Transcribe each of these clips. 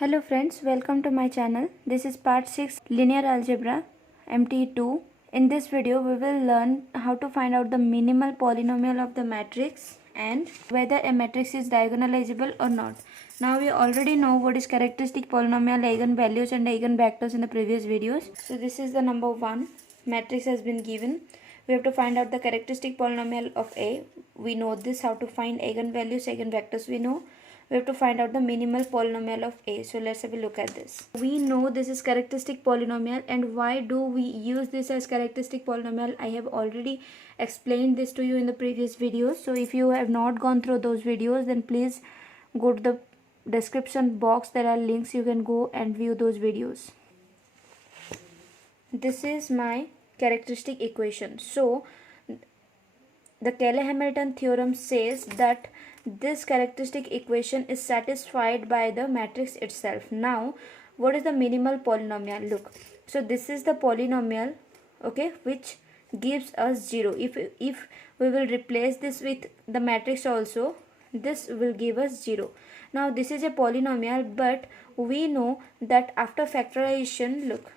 Hello friends, welcome to my channel. This is part 6 Linear Algebra MT2. In this video we will learn how to find out the minimal polynomial of the matrix and whether a matrix is diagonalizable or not. Now we already know what is characteristic polynomial, eigenvalues and eigenvectors in the previous videos. So this is the number 1. Matrix has been given. We have to find out the characteristic polynomial of A. We know this, how to find eigenvalues, eigenvectors we know. We have to find out the minimal polynomial of A. So let's have a look at this. We know this is characteristic polynomial, and why do we use this as characteristic polynomial? I have already explained this to you in the previous videos. So if you have not gone through those videos, then please go to the description box. There are links, you can go and view those videos. This is my characteristic equation. So the Cayley-Hamilton theorem says that this characteristic equation is satisfied by the matrix itself. Now, what is the minimal polynomial? Look, so this is the polynomial, okay, which gives us 0. If we will replace this with the matrix also, this will give us 0. Now, this is a polynomial, but we know that after factorization, look,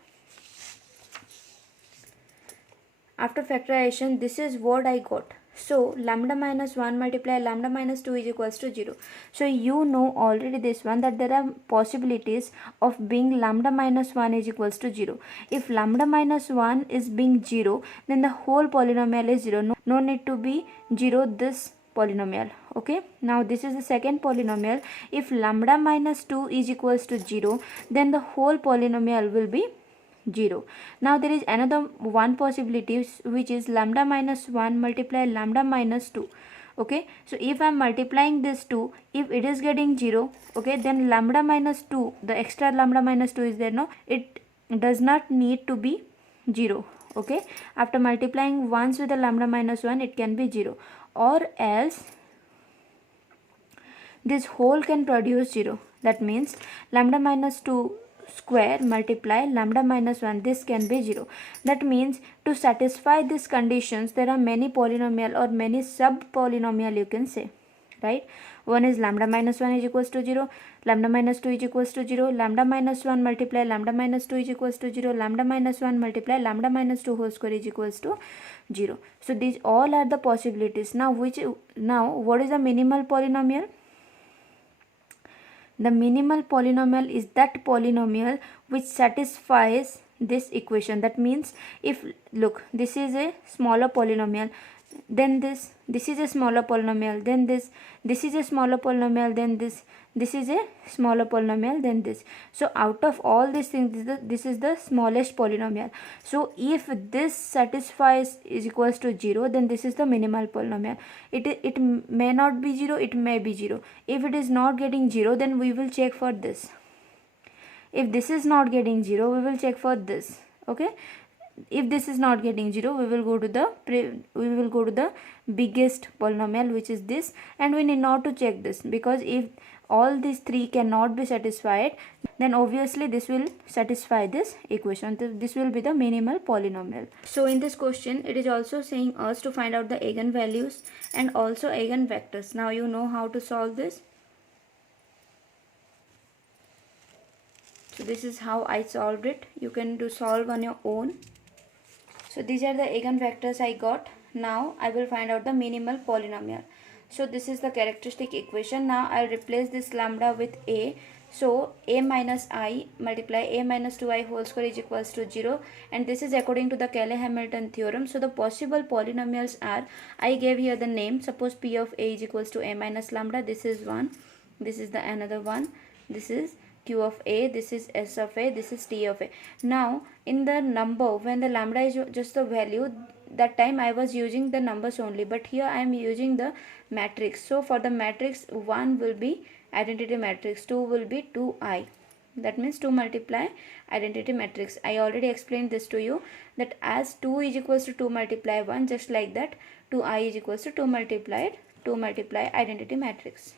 after factorization, this is what I got. So lambda minus 1 multiply lambda minus 2 is equals to 0. So you know already this one, that there are possibilities of being lambda minus 1 is equals to 0. If lambda minus 1 is being 0, then the whole polynomial is 0. No need to be 0 this polynomial. Okay, now this is the second polynomial. If lambda minus 2 is equals to 0, then the whole polynomial will be 0. Now there is another one possibility, which is lambda minus 1 multiply lambda minus 2. Okay, so if I am multiplying this 2, if it is getting 0, okay, then lambda minus 2, the extra lambda minus 2 is there, no, it does not need to be 0. Okay, after multiplying once with the lambda minus 1, it can be 0, or else this whole can produce 0. That means lambda minus 2 square multiply lambda minus 1, this can be 0. That means to satisfy these conditions, there are many polynomial or many sub polynomial, you can say, right? One is lambda minus 1 is equals to 0, lambda minus 2 is equals to 0, lambda minus 1 multiply lambda minus 2 is equals to 0, lambda minus 1 multiply lambda minus 2 whole square is equals to 0. So these all are the possibilities. Now what is the minimal polynomial? The minimal polynomial is that polynomial which satisfies this equation. That means, if look, this is a smaller polynomial, then this is a smaller polynomial, then this is a smaller polynomial, then this is a smaller polynomial, then this. So out of all these things, this is the smallest polynomial. So if this satisfies is equals to 0, then this is the minimal polynomial. It may not be 0, it may be 0. If it is not getting 0, then we will check for this. If this is not getting 0, we will check for this. Okay, if this is not getting 0, we will go to the biggest polynomial, which is this, and we need not to check this, because if all these three cannot be satisfied, then obviously this will satisfy this equation. This will be the minimal polynomial. So in this question, it is also saying us to find out the eigenvalues and also eigenvectors. Now you know how to solve this. So this is how I solved it. You can solve on your own. So these are the eigenvectors I got. Now I will find out the minimal polynomial. So this is the characteristic equation. Now I'll replace this lambda with a. So a minus I multiply a minus 2i whole square is equals to 0, and this is according to the Cayley-Hamilton theorem. So the possible polynomials are, I gave here the name. Suppose p of a is equals to a minus lambda. This is one. This is the another one. This is q of a, this is s of a, this is t of a. Now in the number, when the lambda is just the value, that time I was using the numbers only, but here I am using the matrix. So for the matrix, 1 will be identity matrix, 2 will be 2i. That means 2 multiply identity matrix. I already explained this to you, that as 2 is equals to 2 multiply 1, just like that 2i is equals to 2 multiply identity matrix.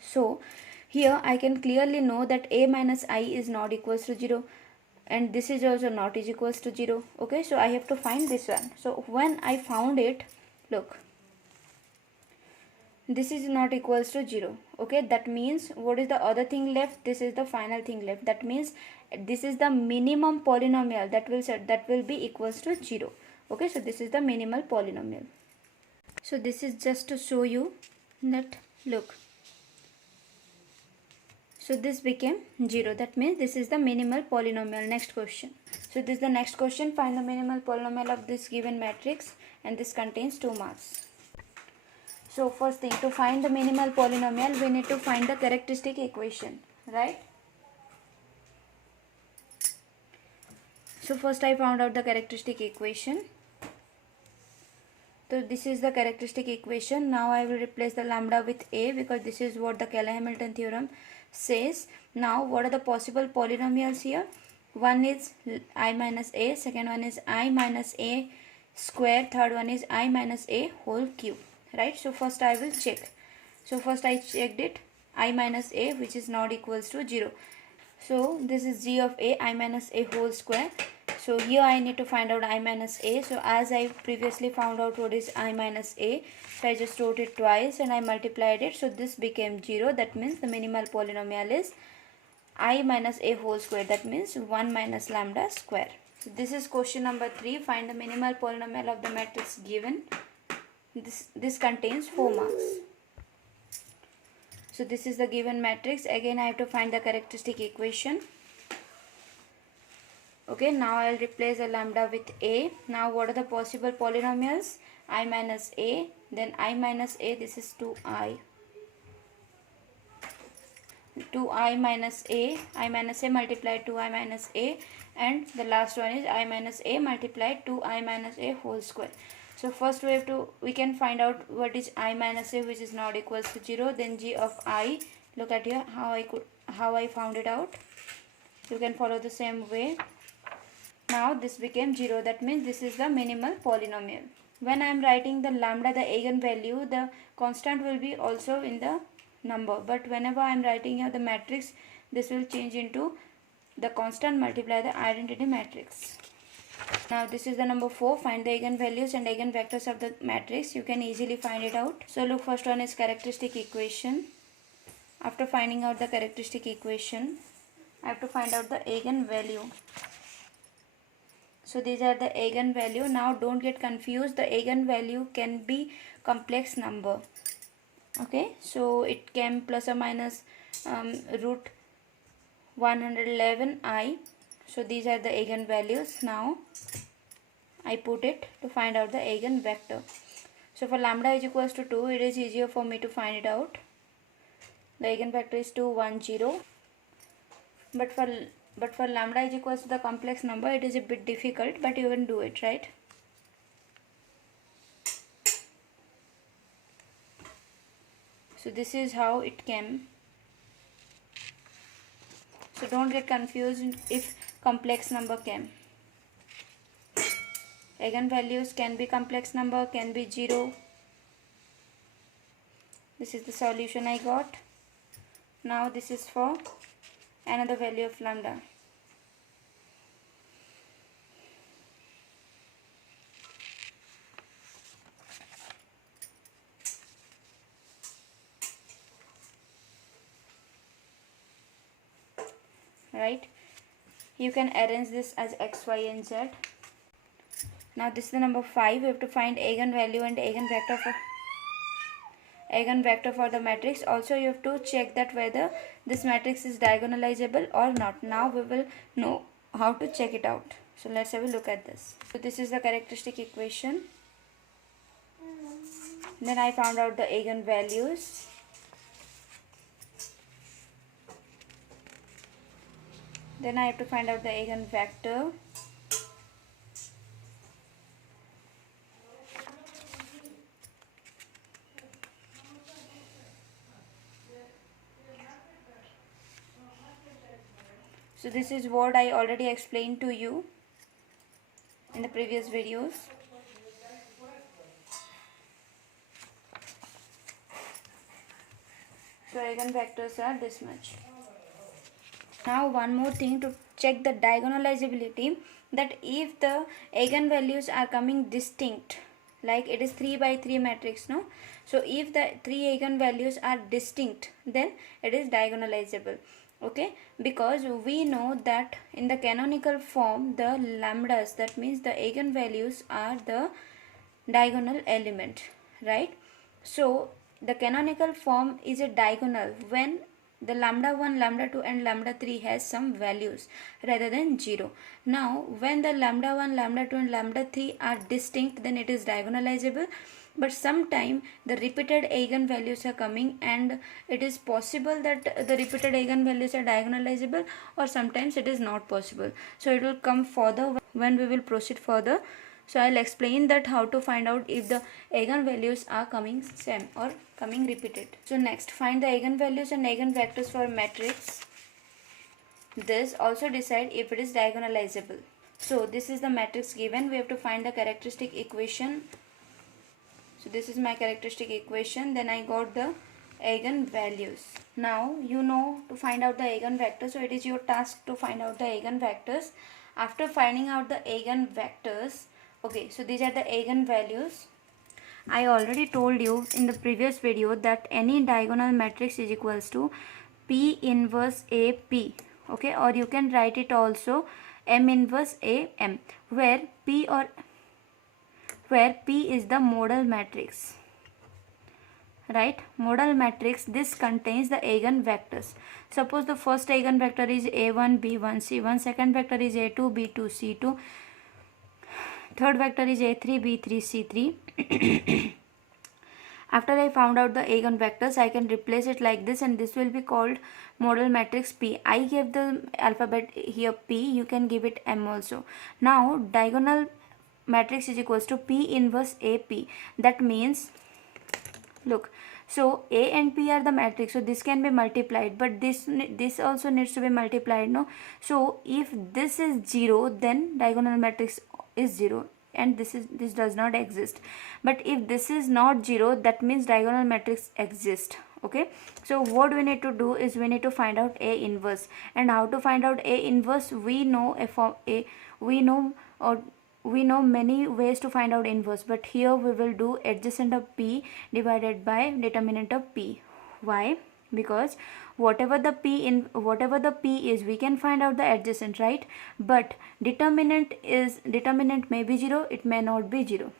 So here I can clearly know that a minus I is not equals to 0, and this is also not is equals to 0. Okay, so I have to find this one. So when I found it, look, this is not equals to 0. Okay, that means what is the other thing left? This is the final thing left. That means this is the minimum polynomial that will be equals to 0. Okay, so this is the minimal polynomial. So this is just to show you that, look, so this became 0. That means this is the minimal polynomial. Next question. So this is the next question. Find the minimal polynomial of this given matrix, and this contains 2 marks. So first thing, to find the minimal polynomial, we need to find the characteristic equation, right? So first I found out the characteristic equation. So this is the characteristic equation. Now I will replace the lambda with a, because this is what the Cayley-Hamilton theorem says. Now what are the possible polynomials here? One is I minus a, second one is I minus a square, third one is I minus a whole cube, right? So first I will check. So first I checked it, I minus a, which is not equals to 0. So this is g of a, I minus a whole square. So here I need to find out I minus a. So as I previously found out what is I minus a, so I just wrote it twice and I multiplied it. So this became 0. That means the minimal polynomial is I minus a whole square. That means 1 minus lambda square. So this is question number 3. Find the minimal polynomial of the matrix given. This contains 4 marks. So this is the given matrix. Again I have to find the characteristic equation. Okay, now I will replace the lambda with a. Now what are the possible polynomials? I minus a, then I minus a, this is 2i. 2i minus a, I minus a multiplied 2i minus a, and the last one is I minus a multiplied 2i minus a whole square. So first we can find out what is I minus a, which is not equals to 0. Then g of I, look at here how I found it out. You can follow the same way. Now this became 0. That means this is the minimal polynomial. When I am writing the lambda, the eigenvalue, the constant will be also in the number. But whenever I am writing here the matrix, this will change into the constant multiply the identity matrix. Now this is the number 4. Find the eigenvalues and eigenvectors of the matrix. You can easily find it out. So look, first one is characteristic equation. After finding out the characteristic equation, I have to find out the eigenvalue. So these are the eigenvalue. Now don't get confused. The eigenvalue can be complex number. Okay, so it can plus or minus root 111i. So these are the eigenvalues. Now I put it to find out the eigenvector. So for lambda is equals to 2, it is easier for me to find it out. The eigenvector is 2, 1, 0. But for lambda is equals to the complex number, it is a bit difficult, but you can do it, right? So this is how it came. So don't get confused if complex number came. Eigenvalues can be complex number, can be 0. This is the solution I got. Now this is for another value of lambda. Right, you can arrange this as x, y and z. Now this is the number 5. We have to find eigenvalue and eigenvector for the matrix. Also you have to check that whether this matrix is diagonalizable or not. Now we will know how to check it out. So let's have a look at this. So this is the characteristic equation. Then I found out the eigenvalues. Then I have to find out the eigenvector. So this is what I already explained to you in the previous videos. So eigenvectors are this much. Now one more thing to check the diagonalizability, that if the eigenvalues are coming distinct, like it is 3 by 3 matrix, no? So if the three eigenvalues are distinct, then it is diagonalizable. Okay, because we know that in the canonical form the lambdas, that means the eigenvalues, are the diagonal element, right? So the canonical form is a diagonal when the lambda 1, lambda 2 and lambda 3 has some values rather than 0. Now when the lambda 1, lambda 2 and lambda 3 are distinct, then it is diagonalizable. But sometime the repeated eigenvalues are coming, and it is possible that the repeated eigenvalues are diagonalizable, or sometimes it is not possible. So it will come further when we will proceed further. So I'll explain that how to find out if the eigenvalues are coming same or coming repeated. So next, find the eigenvalues and eigenvectors for a matrix. This also decide if it is diagonalizable. So this is the matrix given. We have to find the characteristic equation. So this is my characteristic equation. Then I got the eigenvalues. Now you know to find out the eigenvectors. So it is your task to find out the eigenvectors. After finding out the eigenvectors, okay, so these are the eigenvalues. I already told you in the previous video that any diagonal matrix is equals to P inverse A P. Okay, or you can write it also M inverse A M, where P is the model matrix. Right, model matrix, this contains the eigenvectors. Suppose the first eigenvector is a1 b1 c1, second vector is a2 b2 c2, third vector is a3 b3 c3. After I found out the eigenvectors, I can replace it like this, and this will be called model matrix P. I gave the alphabet here P, you can give it M also. Now diagonal matrix is equals to P inverse AP. That means, look, so A and P are the matrix, so this can be multiplied, but this also needs to be multiplied, no? So if this is 0, then diagonal matrix is 0, and this does not exist. But if this is not 0, that means diagonal matrix exists. Okay, so what we need to do is we need to find out A inverse. And how to find out A inverse? We know we know many ways to find out inverse, but here we will do adjacent of P divided by determinant of P. Why? Because whatever the P is, we can find out the adjacent, right? But determinant may be 0, it may not be 0.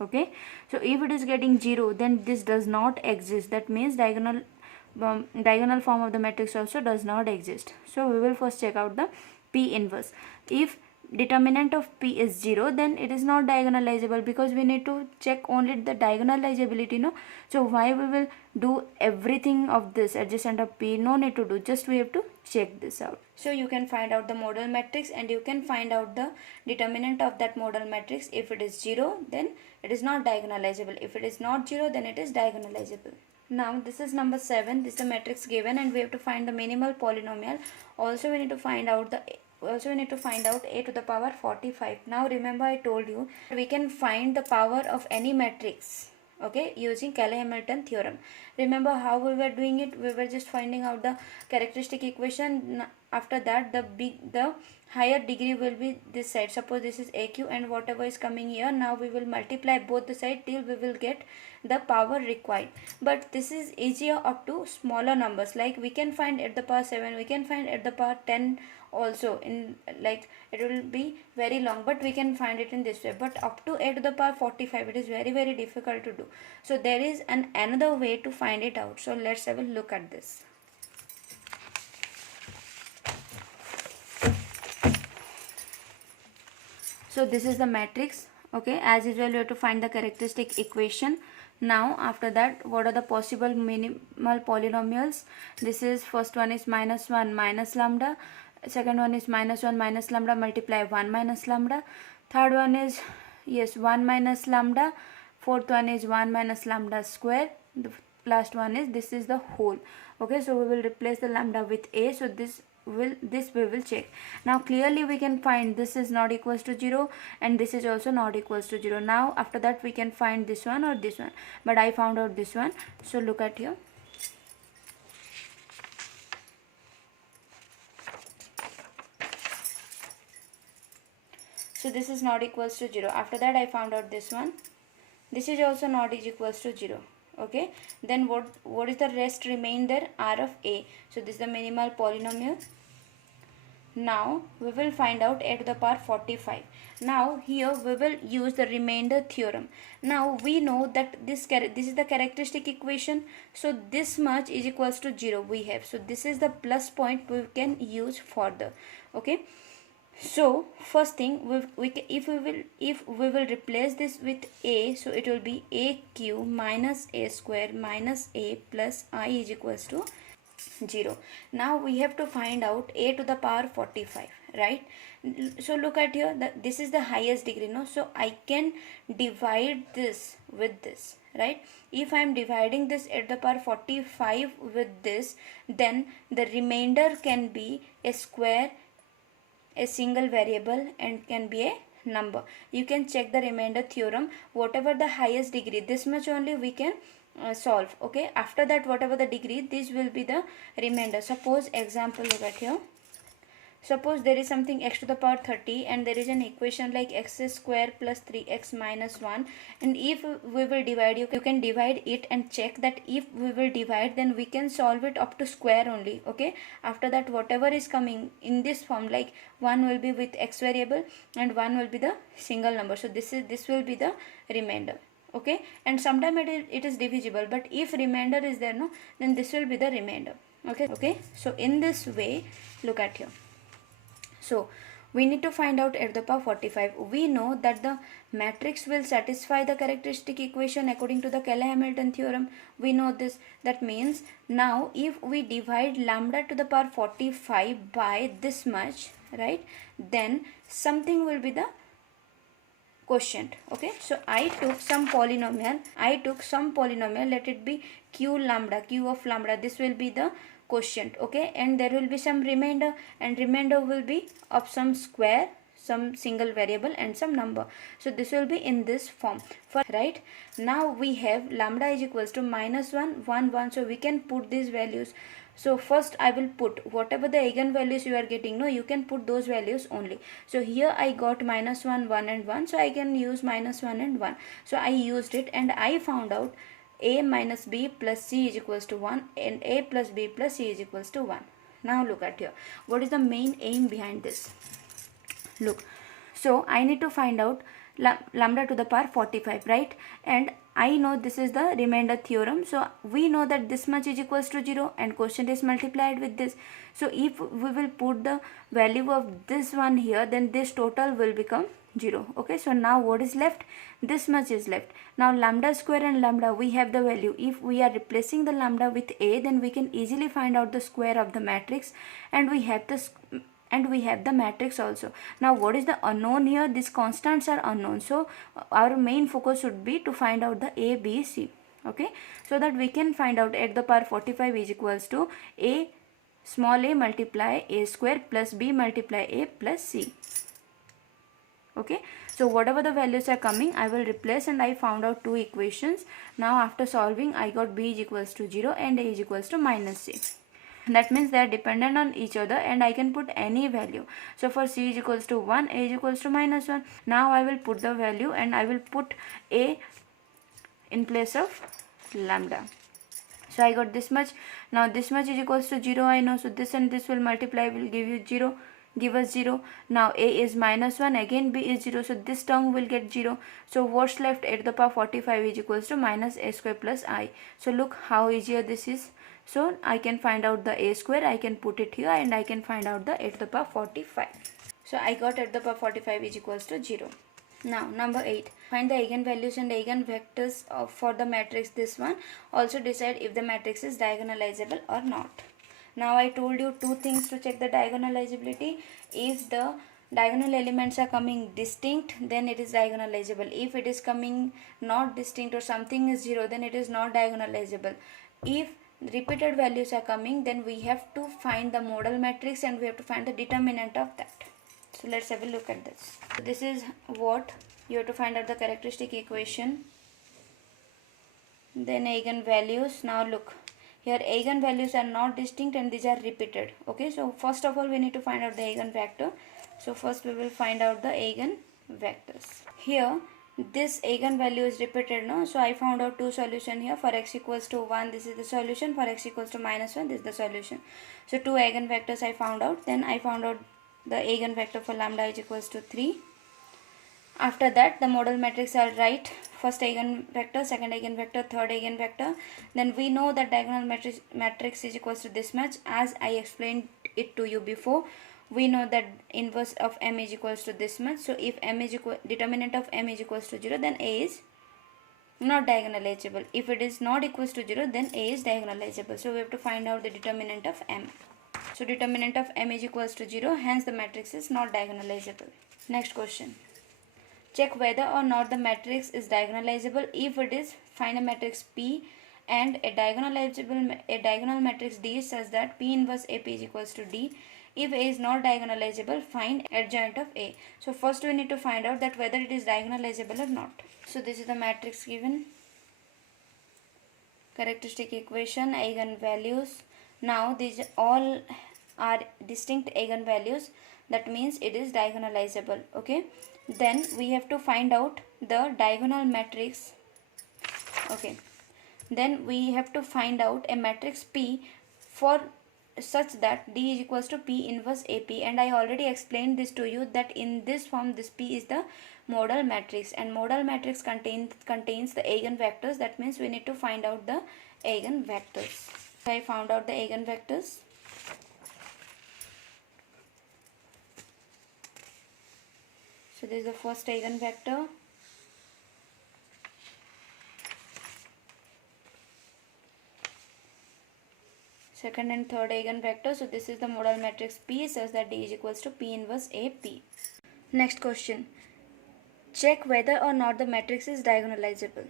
Okay, so if it is getting 0, then this does not exist. That means diagonal form of the matrix also does not exist. So we will first check out the P inverse. If determinant of P is 0, then it is not diagonalizable, because we need to check only the diagonalizability, no? So why we will do everything of this adjacent of P? No need to do, just we have to check this out. So you can find out the model matrix, and you can find out the determinant of that model matrix. If it is 0, then it is not diagonalizable. If it is not 0, then it is diagonalizable. Now this is number 7. This is the matrix given, and we have to find the minimal polynomial. Also we need to find out a to the power 45. Now remember, I told you we can find the power of any matrix, okay, using Cayley-Hamilton theorem. Remember how we were doing it? We were just finding out the characteristic equation. After that, the higher degree will be this side. Suppose this is AQ, and whatever is coming here, now we will multiply both the side till we will get the power required. But this is easier up to smaller numbers, like we can find at the power 7, we can find at the power 10 also. In like it will be very long, but we can find it in this way. But up to a to the power 45, it is very difficult to do. So there is another way to find it out. So let's have a look at this. So this is the matrix. Okay, as usual you have to find the characteristic equation. Now after that, what are the possible minimal polynomials? This is, first one is -1 minus lambda, second one is -1 minus lambda multiply 1 minus lambda, third one is 1 minus lambda, fourth one is 1 minus lambda square, the last one is, this is the whole. Okay, so we will replace the lambda with a, so this we will check. Now clearly we can find this is not equals to 0, and this is also not equals to 0. Now after that we can find this one or this one, but I found out this one. So look at here. So this is not equals to 0. After that I found out this one. This is also not equals to 0. Okay, then what is the rest remain there? R of A. So this is the minimal polynomial. Now we will find out a to the power 45. Now here we will use the remainder theorem. Now we know that this is the characteristic equation. So this much is equals to 0 we have. So this is the plus point we can use further. Okay. So first thing if we will replace this with a, so it will be a cube minus a square minus a plus I is equals to 0. Now we have to find out a to the power 45, right? So look at here, this is the highest degree, no? So I can divide this with this, right? If I am dividing this at the power 45 with this, then the remainder can be a square, a single variable, and can be a number. You can check the remainder theorem. Whatever the highest degree, this much only we can solve. Okay, after that whatever the degree, this will be the remainder. Suppose example, look at here. Suppose there is something x to the power 30 and there is an equation like x square plus 3x minus 1, and if we will divide, you can divide it and check that if we will divide, then we can solve it up to square only. Okay, after that whatever is coming in this form, like 1 will be with x variable and 1 will be the single number, so this will be the remainder. Okay, and sometime it is divisible, but if remainder is there, no, then this will be the remainder. Okay, so in this way, look at here. So we need to find out at the power 45. We know that the matrix will satisfy the characteristic equation according to the Cayley-Hamilton theorem. We know this. That means now if we divide lambda to the power 45 by this much, right, then something will be the quotient. Okay, so I took some polynomial, let it be q of lambda, this will be the quotient. Okay, and there will be some remainder, and remainder will be of some square, some single variable, and some number. So this will be in this form. For right now we have lambda is equals to minus 1 1 1, so we can put these values. So first I will put whatever the eigenvalues you are getting, no, you can put those values only. So here I got minus 1 1 and 1, so I can use minus 1 and 1. So I used it and I found out a minus b plus c is equals to 1 and a plus b plus c is equals to 1. Now look at here, what is the main aim behind this? Look, so I need to find out lambda to the power 45, right? And I know this is the remainder theorem, so we know that this much is equals to 0 and quotient is multiplied with this. So if we will put the value of this one here, then this total will become 0. Okay, so now what is left? This much is left. Now lambda square and lambda, we have the value. If we are replacing the lambda with a, then we can easily find out the square of the matrix, and we have the matrix also. Now what is the unknown here? These constants are unknown, so our main focus should be to find out the a, b, c. Okay, so that we can find out at the power 45 is equals to a small a multiply a square plus b multiply a plus c. Okay, so whatever the values are coming, I will replace, and I found out two equations. Now after solving, I got b is equals to 0 and a is equals to minus c. That means they are dependent on each other, and I can put any value. So for c is equals to 1, a is equals to minus 1. Now I will put the value, and I will put a in place of lambda. So I got this much. Now this much is equals to 0, I know. So this and this will multiply, will give you 0. Give us 0. Now a is minus 1, again b is 0, so this term will get 0. So what's left at the power 45 is equals to minus a square plus I. So look how easier this is. So I can find out the a square, I can put it here, and I can find out the a to the power 45. So I got at the power 45 is equals to 0. Now number 8, find the eigenvalues and eigenvectors for the matrix. This one also decide if the matrix is diagonalizable or not. Now I told you two things to check the diagonalizability. If the diagonal elements are coming distinct, then it is diagonalizable. If it is coming not distinct or something is 0, then it is not diagonalizable. If repeated values are coming, then we have to find the model matrix and we have to find the determinant of that. So let's have a look at this. So this is what you have to find out: the characteristic equation, then eigenvalues. Now look here, eigenvalues are not distinct and these are repeated. Okay, so first of all we need to find out the eigenvector. So first we will find out the eigenvectors. Here this eigenvalue is repeated, no? So I found out two solution here. For x equals to 1, this is the solution. For x equals to -1, this is the solution. So two eigenvectors I found out. Then I found out the eigenvector for lambda is equals to 3. After that, the model matrix I'll write first eigenvector, second eigenvector, third eigenvector. Then we know that diagonal matrix is equals to this much, as I explained it to you before. We know that inverse of m is equals to this much. So if m is determinant of m is equals to 0, then a is not diagonalizable. If it is not equals to 0, then a is diagonalizable. So we have to find out the determinant of m. So determinant of m is equals to 0, hence the matrix is not diagonalizable. Next question. Check whether or not the matrix is diagonalizable. If it is, find a matrix P and a diagonal matrix D such that P inverse AP is equals to D. If A is not diagonalizable, find adjoint of A. So first we need to find out that whether it is diagonalizable or not. So this is the matrix given. Characteristic equation, eigenvalues. Now these all are distinct eigenvalues. That means it is diagonalizable. Okay. Then we have to find out the diagonal matrix. Okay. Then we have to find out a matrix P for such that D is equals to P inverse AP, and I already explained this to you that in this form this P is the model matrix, and model matrix contains the eigenvectors. That means we need to find out the eigenvectors. So I found out the eigenvectors. So this is the first eigenvector. Second and third eigenvector. So this is the model matrix P such that D is equals to P inverse AP. Next question. Check whether or not the matrix is diagonalizable.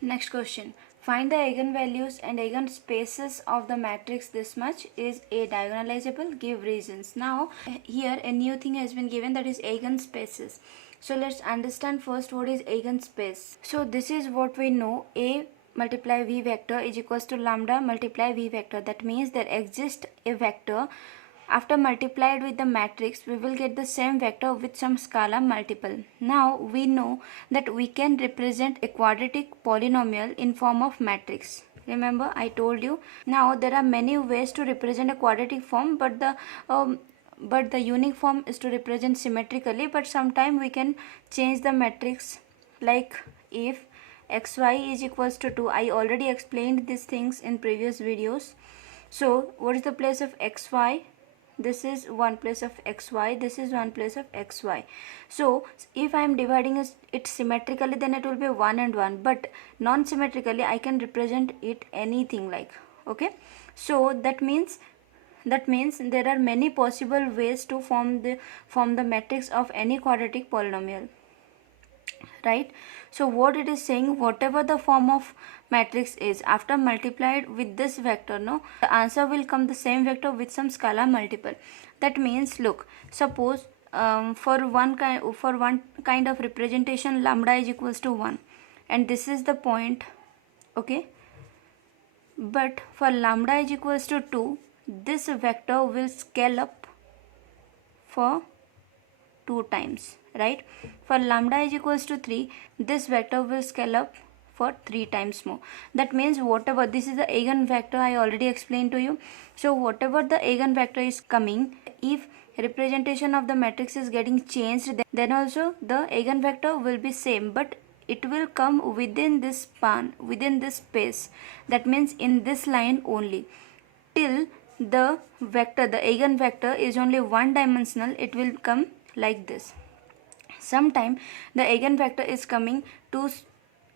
Next question. Find the eigenvalues and eigenspaces of the matrix this much. Is A diagonalizable? Give reasons. Now here a new thing has been given, that is eigenspaces. So let's understand first what is eigenspace. So this is what we know. A multiply v vector is equals to lambda multiply v vector. That means there exists a vector. After multiplied with the matrix, we will get the same vector with some scalar multiple. Now we know that we can represent a quadratic polynomial in form of matrix. Remember I told you. Now there are many ways to represent a quadratic form, but the unique form is to represent symmetrically. But sometime we can change the matrix, like if xy is equals to 2. I already explained these things in previous videos. So what is the place of xy? This is one place of xy, this is one place of xy. So if I am dividing it symmetrically, then it will be 1 and 1, but non-symmetrically I can represent it anything like. Okay, so that means there are many possible ways to form the matrix of any quadratic polynomial, right? So what it is saying, whatever the form of matrix is, after multiplied with this vector, no, the answer will come the same vector with some scalar multiple. That means, look, suppose for one kind of representation, lambda is equals to 1, and this is the point. Okay, but for lambda is equals to 2, this vector will scale up for 2 times, right? For lambda is equals to 3, this vector will scale up for 3 times more. That means whatever, this is the eigenvector I already explained to you. So whatever the eigenvector is coming, if representation of the matrix is getting changed, then also the eigenvector will be same, but it will come within this span, within this space. That means in this line only, till the vector, the eigenvector is only one dimensional, it will come like this. Sometime the eigenvector is coming two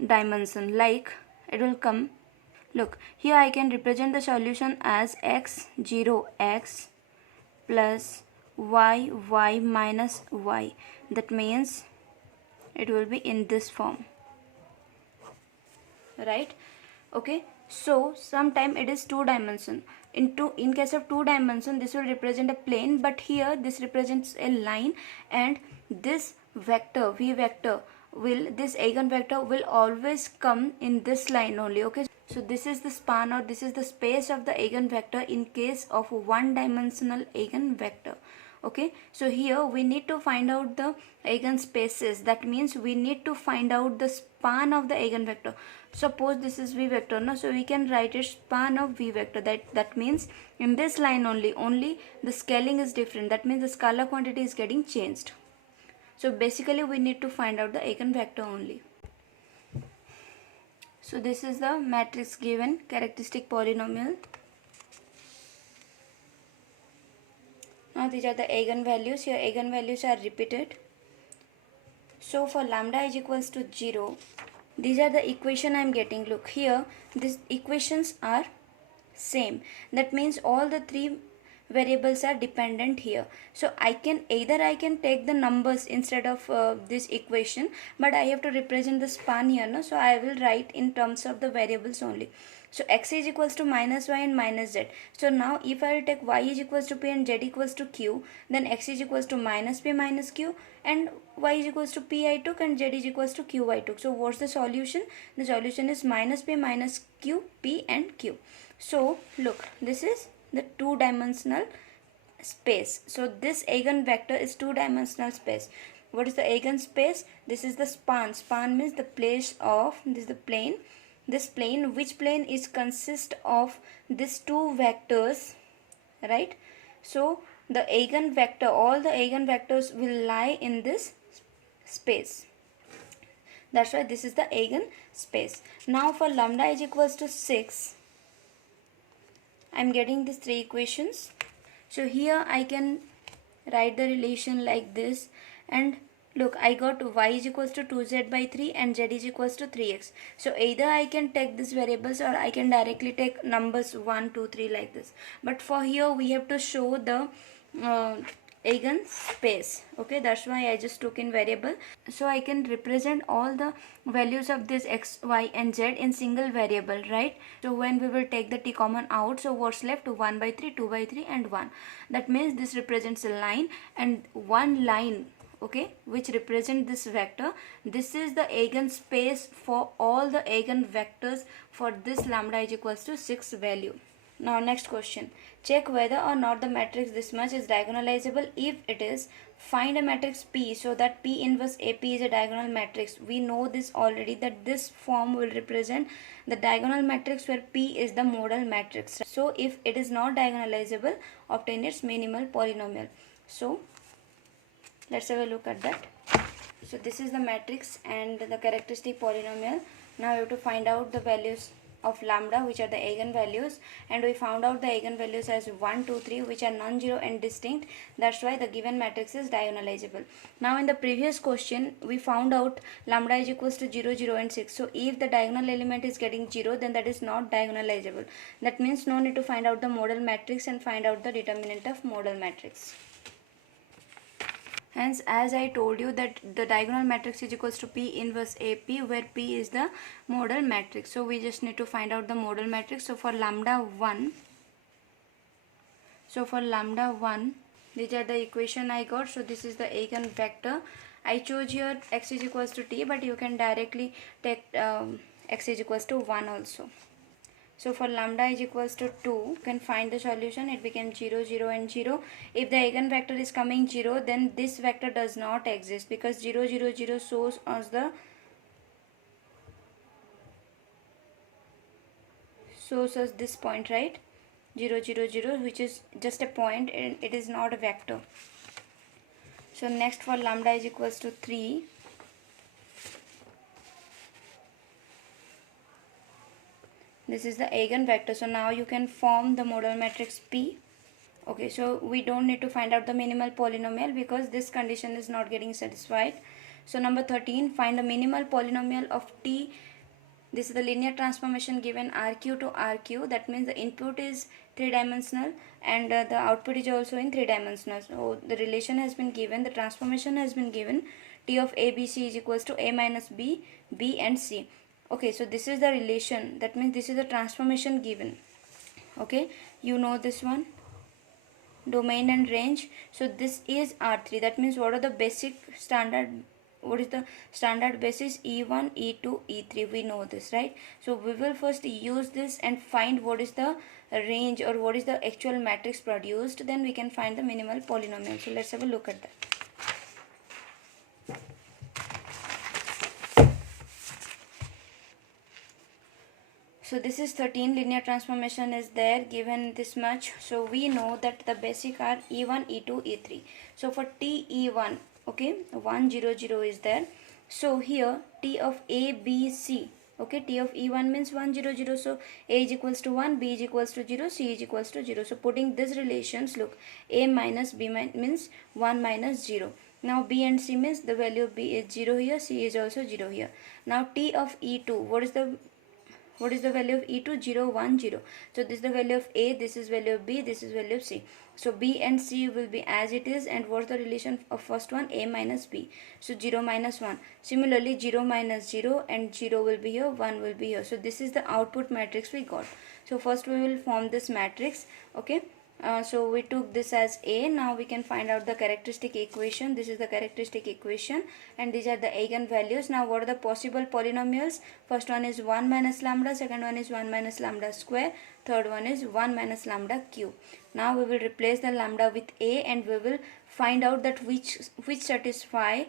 dimension, like it will come, look here, I can represent the solution as x0 x plus y y minus y. That means it will be in this form, right? Okay, so sometime it is 2 dimension. In case of 2 dimension, this will represent a plane, but here this represents a line, and this vector v vector this eigenvector will always come in this line only. Okay, so this is the span, or this is the space of the eigenvector in case of one dimensional eigenvector. Okay, so here we need to find out the eigenspaces. That means we need to find out the span of the eigenvector. Suppose this is v vector, no? So we can write a span of v vector. That means in this line only the scaling is different. That means the scalar quantity is getting changed. So basically we need to find out the eigenvector only. So this is the matrix given, characteristic polynomial. Now these are the eigenvalues. Here eigenvalues are repeated. So for lambda is equals to 0, these are the equation I am getting. Look here, these equations are same. That means all the three variables are dependent here. So I can take the numbers instead of this equation, but I have to represent the span here, no? So I will write in terms of the variables only. So x is equals to minus y and minus z. So now if I will take y is equals to p and z equals to q, then x is equals to minus p minus q, and y is equals to p I took and z is equals to q I took. So what's the solution? The solution is minus p minus q, p and q. So look, this is the two-dimensional space. So this eigenvector is two-dimensional space. What is the eigenspace? This is the span. Span means the place of, this is the plane. This plane, which plane is consist of these two vectors, right? So the eigenvector, all the eigenvectors will lie in this space. That's why this is the eigenspace. Now for lambda is equals to 6, I am getting these three equations. So here I can write the relation like this, and look, I got y is equals to 2z by 3 and z is equals to 3x. So either I can take these variables or I can directly take numbers 1, 2, 3 like this. But for here we have to show the eigenspace. Okay, that's why I just took in variable. So I can represent all the values of this x, y and z in single variable, right? So when we will take the t common out, so what's left? 1 by 3, 2 by 3 and 1. That means this represents a line, and one line, okay, which represent this vector. This is the eigenspace for all the eigenvectors for this lambda is equals to 6 value. Now next question. Check whether or not the matrix this much is diagonalizable. If it is, find a matrix P so that P inverse AP is a diagonal matrix. We know this already, that this form will represent the diagonal matrix where P is the modal matrix. So if it is not diagonalizable, obtain its minimal polynomial. So let's have a look at that. So this is the matrix and the characteristic polynomial. Now we have to find out the values of lambda, which are the eigenvalues, and we found out the eigenvalues as 1, 2, 3, which are non-zero and distinct. That's why the given matrix is diagonalizable. Now in the previous question we found out lambda is equals to 0, 0 and 6. So if the diagonal element is getting 0, then that is not diagonalizable. That means no need to find out the modal matrix and find out the determinant of modal matrix. Hence, as I told you that the diagonal matrix is equals to P inverse AP, where P is the modal matrix. So we just need to find out the modal matrix. So for lambda 1, these are the equation I got. So this is the eigenvector. I chose here x is equals to t, but you can directly take x is equals to 1 also. So for lambda is equals to 2, you can find the solution. It became 0, 0 and 0. If the eigenvector is coming 0, then this vector does not exist, because 0, 0, 0 shows us this point, right? 0, 0, 0, which is just a point and it is not a vector. So next for lambda is equals to 3. This is the eigenvector. So now you can form the modal matrix P. Okay, so we don't need to find out the minimal polynomial because this condition is not getting satisfied. So number 13, find the minimal polynomial of T. This is the linear transformation given RQ to RQ. That means the input is 3-dimensional and the output is also in 3-dimensional. So the relation has been given, the transformation has been given. T of ABC is equals to A minus B, B and C. Okay, so this is the relation. That means this is the transformation given. Okay, you know this one, domain and range. So this is R3. That means what are the basic standard, what is the standard basis? E1, E2, E3. We know this, right? So we will first use this and find what is the range or what is the actual matrix produced, then we can find the minimal polynomial. So let's have a look at that. So this is 13 linear transformation is there given this much. So we know that the basic are E1, E2, E3. So for T E1, okay, 1 0 0 is there. So here T of A, B, C, okay, T of E1 means 1 0 0. So A is equals to 1, B is equals to 0, C is equals to 0. So putting these relations, look, A minus B means 1 minus 0. Now B and C means the value of B is 0 here, C is also 0 here. Now T of E2, what is the value of E2? 0 1 0. So this is the value of A, this is value of B, this is value of C. So B and C will be as it is, and what's the relation of first one? A minus B. So 0 minus 1. Similarly 0 minus 0 and 0 will be here, 1 will be here. So this is the output matrix we got. So first we will form this matrix, okay. So we took this as A. Now we can find out the characteristic equation. This is the characteristic equation and these are the eigenvalues. Now what are the possible polynomials? First one is 1 minus lambda, second one is 1 minus lambda square, third one is 1 minus lambda cube. Now we will replace the lambda with A and we will find out that which satisfy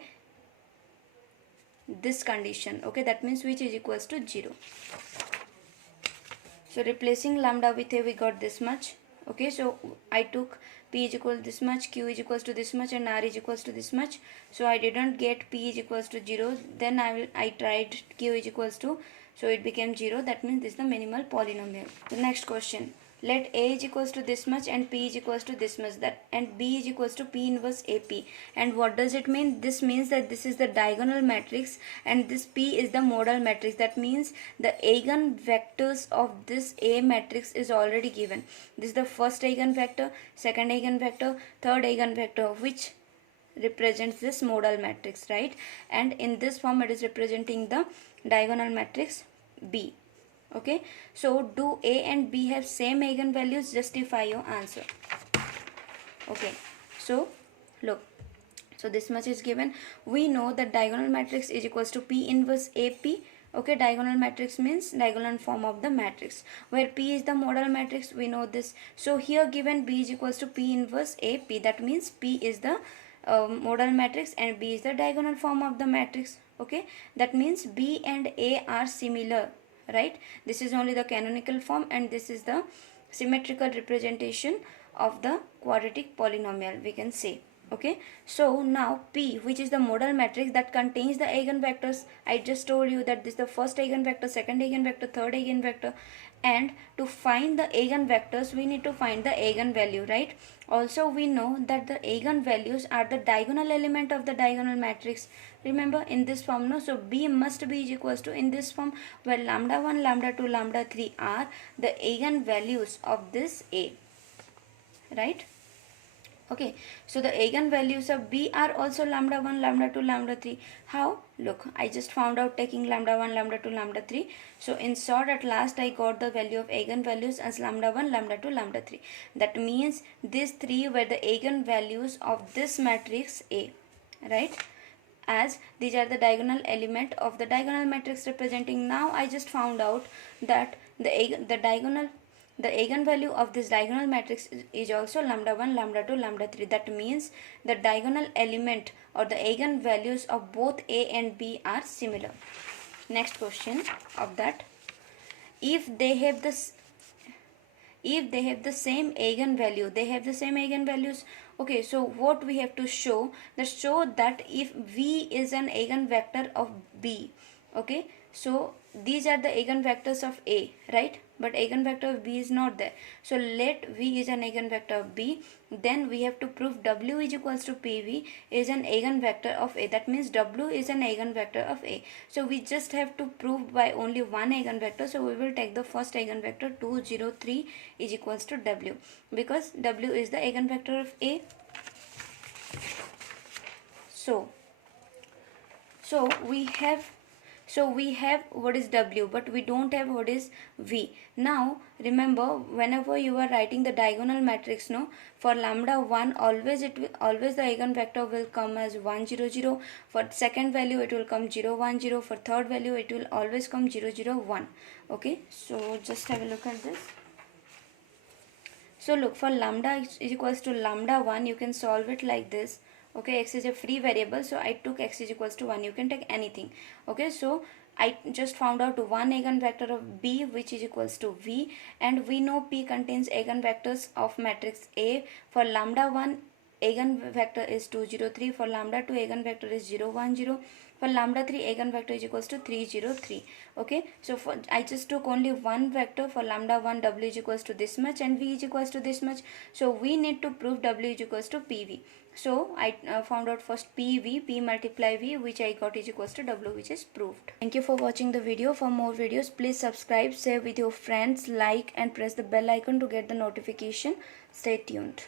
this condition, okay, that means which is equals to 0. So replacing lambda with A, we got this much. Okay, so I took P is equal to this much, Q is equals to this much and R is equals to this much. So I didn't get P is equals to 0. Then I tried Q is equals to, so it became 0. That means this is the minimal polynomial. The next question. Let A is equals to this much and P is equals to this much, that and B is equals to P inverse AP. And what does it mean? This means that this is the diagonal matrix and this P is the modal matrix. That means the eigenvectors of this A matrix is already given. This is the first eigenvector, second eigenvector, third eigenvector, which represents this modal matrix, right? And in this form it is representing the diagonal matrix B. Okay, so do A and B have same eigenvalues? Justify your answer. Okay, so look, so this much is given. We know that diagonal matrix is equals to P inverse AP. Okay, diagonal matrix means diagonal form of the matrix, where P is the modal matrix, we know this. So here given B is equals to P inverse AP, that means P is the modal matrix and B is the diagonal form of the matrix. Okay, that means B and A are similar, right? This is only the canonical form and this is the symmetrical representation of the quadratic polynomial, we can say. Okay, so now P, which is the modal matrix that contains the eigenvectors, I just told you that this is the first eigenvector, second eigenvector, third eigenvector, and to find the eigenvectors we need to find the eigenvalue, right? Also we know that the eigenvalues are the diagonal element of the diagonal matrix. Remember in this form, no? So B must be equals to, in this form where lambda 1, lambda 2, lambda 3 are the eigenvalues of this A, right? Okay, so the eigenvalues of B are also lambda 1, lambda 2, lambda 3. How? Look, I just found out taking lambda 1, lambda 2, lambda 3. So in short, at last I got the value of eigenvalues as lambda 1, lambda 2, lambda 3. That means these three were the eigenvalues of this matrix A, right? As these are the diagonal element of the diagonal matrix representing. Now I just found out that the eigenvalue of this diagonal matrix is also lambda 1, lambda 2, lambda 3. That means the diagonal element or the eigenvalues of both A and B are similar. Next question of that. If they have the same eigenvalues, okay, so what we have to show? Show that if V is an eigenvector of B, okay, so these are the eigenvectors of A, right? But eigenvector of B is not there. So let V is an eigenvector of B. Then we have to prove W is equals to PV is an eigenvector of A. That means W is an eigenvector of A. So we just have to prove by only one eigenvector. So we will take the first eigenvector 2, 0, 3 is equals to W, because W is the eigenvector of A. So we have what is W, but we don't have what is V. Now remember, whenever you are writing the diagonal matrix, no, for lambda 1 always the eigenvector will come as 1 0 0. For second value it will come 0 1 0. For third value it will always come 0 0 1. Okay, so just have a look at this. So look, for lambda is equals to lambda 1, you can solve it like this. Okay, x is a free variable, so I took x is equals to 1. You can take anything. Okay, so I just found out one eigenvector of b, which is equals to v, and we know p contains eigenvectors of matrix A. For lambda 1, eigenvector is 203. For lambda 2, eigenvector is 010. For lambda 3, eigenvector is equals to 303. Okay, so for I just took only one vector. For lambda 1, w is equals to this much and v is equals to this much. So we need to prove w is equals to pv. So I found out first pv, p multiply v, which I got is equals to w, which is proved. Thank you for watching the video. For more videos, please subscribe, share with your friends, like and press the bell icon to get the notification. Stay tuned.